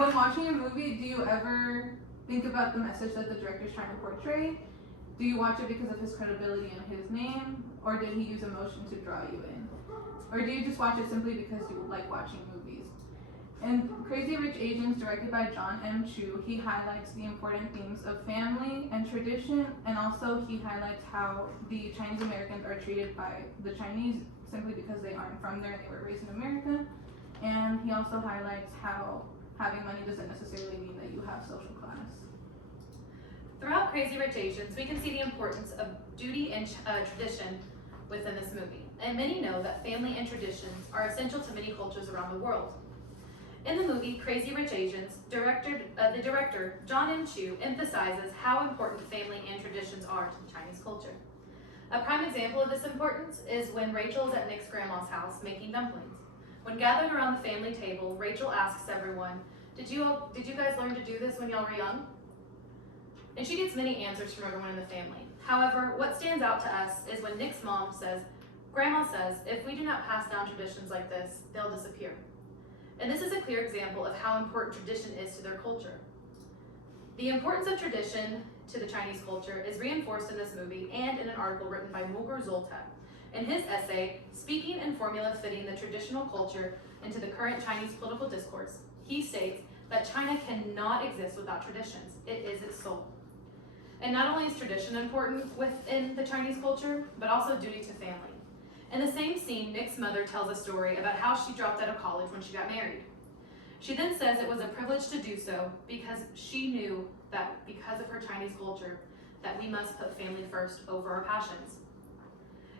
when watching a movie, do you ever think about the message that the director's trying to portray? Do you watch it because of his credibility and his name, or did he use emotion to draw you in? Or do you just watch it simply because you like watching movies? In Crazy Rich Asians, directed by John M. Chu, he highlights the important themes of family and tradition, and also he highlights how the Chinese Americans are treated by the Chinese simply because they aren't from there and they were raised in America. And he also highlights how having money doesn't necessarily mean that you have social class. Throughout Crazy Rich Asians, we can see the importance of duty and tradition within this movie. And many know that family and traditions are essential to many cultures around the world. In the movie Crazy Rich Asians, the director, John M. Chu, emphasizes how important family and traditions are to the Chinese culture. A prime example of this importance is when Rachel is at Nick's grandma's house making dumplings. When gathered around the family table, Rachel asks everyone, did you guys learn to do this when y'all were young? And she gets many answers from everyone in the family. However, what stands out to us is when Nick's mom says, Grandma says, if we do not pass down traditions like this, they'll disappear. And this is a clear example of how important tradition is to their culture. The importance of tradition to the Chinese culture is reinforced in this movie and in an article written by Mulgur Zoltak. In his essay, Speaking and Formula Fitting the Traditional Culture into the Current Chinese Political Discourse, he states that China cannot exist without traditions. It is its soul. And not only is tradition important within the Chinese culture, but also duty to family. In the same scene, Nick's mother tells a story about how she dropped out of college when she got married. She then says it was a privilege to do so because she knew that because of her Chinese culture, that we must put family first over our passions.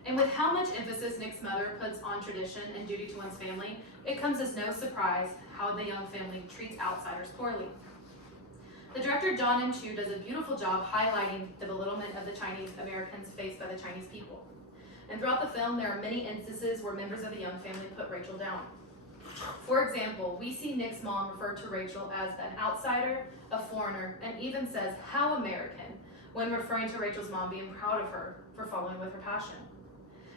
And with how much emphasis Nick's mother puts on tradition and duty to one's family, it comes as no surprise how the young family treats outsiders poorly. The director John M. Chu does a beautiful job highlighting the belittlement of the Chinese Americans faced by the Chinese people. And throughout the film, there are many instances where members of the young family put Rachel down. For example, we see Nick's mom refer to Rachel as an outsider, a foreigner, and even says, "How American," when referring to Rachel's mom being proud of her for following with her passion.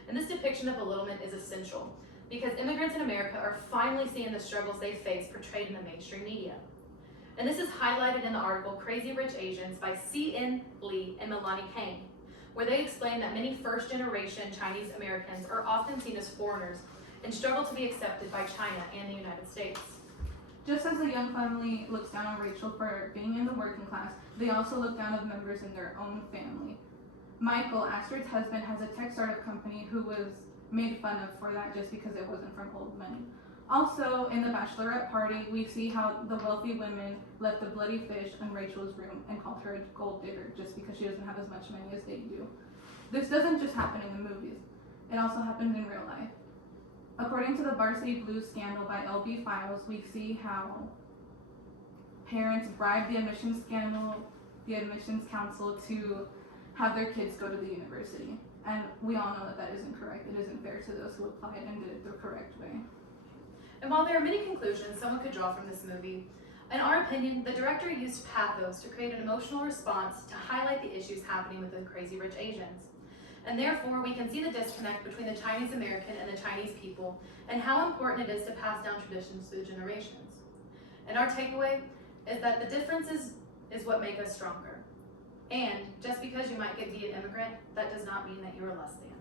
And this depiction of belittlement is essential because immigrants in America are finally seeing the struggles they face portrayed in the mainstream media. And this is highlighted in the article Crazy Rich Asians by C.N. Lee and Melanie Kang, where they explain that many first-generation Chinese Americans are often seen as foreigners and struggle to be accepted by China and the United States. Just as the young family looks down on Rachel for being in the working class, they also look down on members in their own family. Michael, Astrid's husband, has a tech startup company who was made fun of for that just because it wasn't from old money. Also, in the bachelorette party, we see how the wealthy women left a bloody fish in Rachel's room and called her a gold digger just because she doesn't have as much money as they do. This doesn't just happen in the movies. It also happens in real life. According to the Varsity Blues scandal by LB Files, we see how parents bribe the admissions council to have their kids go to the university. And we all know that that isn't correct. It isn't fair to those who applied and did it the correct way. And while there are many conclusions someone could draw from this movie, in our opinion, the director used pathos to create an emotional response to highlight the issues happening within Crazy Rich Asians. And therefore, we can see the disconnect between the Chinese American and the Chinese people and how important it is to pass down traditions through generations. And our takeaway is that the differences is what make us stronger. And just because you might be an immigrant, that does not mean that you are less than.